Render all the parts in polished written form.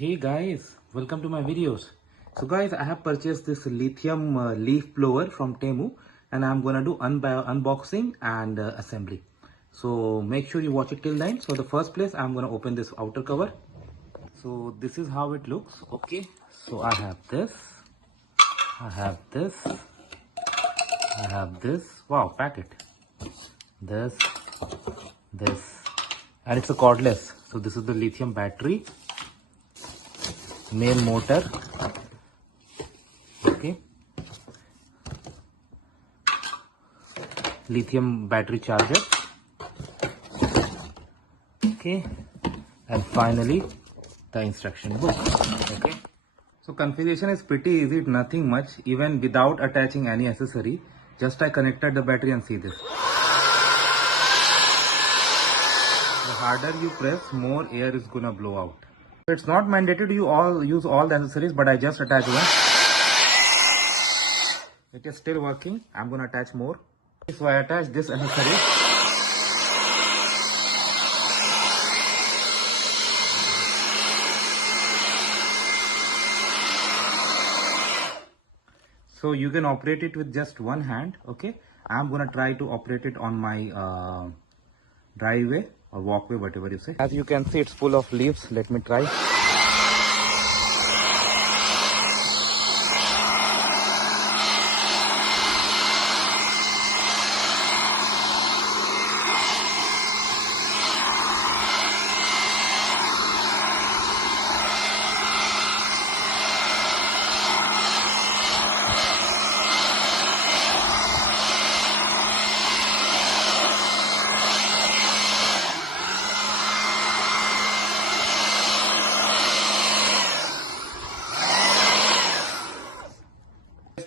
Hey guys, welcome to my videos. So guys, I have purchased this lithium leaf blower from Temu and I'm gonna do unboxing and assembly. So make sure you watch it till then. So the first place I'm gonna open this outer cover. So this is how it looks. Okay, so I have this, I have this, I have this. Wow, packet. This, and it's a cordless. So this is the lithium battery. Main motor, okay, lithium battery charger, okay, and finally the instruction book. Okay, so configuration is pretty easy, nothing much. Even without attaching any accessory, just I connected the battery and see this. The harder you press, more air is gonna blow out. It's not mandatory you all use all the accessories, but I just attach one. It is still working. I'm gonna attach more. So I attach this accessory. So you can operate it with just one hand. Okay, I'm gonna try to operate it on my driveway or walkway, whatever you say. As you can see, it's full of leaves. Let me try.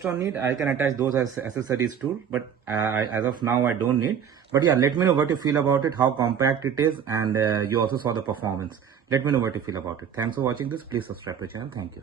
On need, I can attach those as accessories too, but as of now I don't need. But yeah, let me know what you feel about it, how compact it is, and you also saw the performance. Let me know what you feel about it. Thanks for watching this. Please subscribe to the channel. Thank you.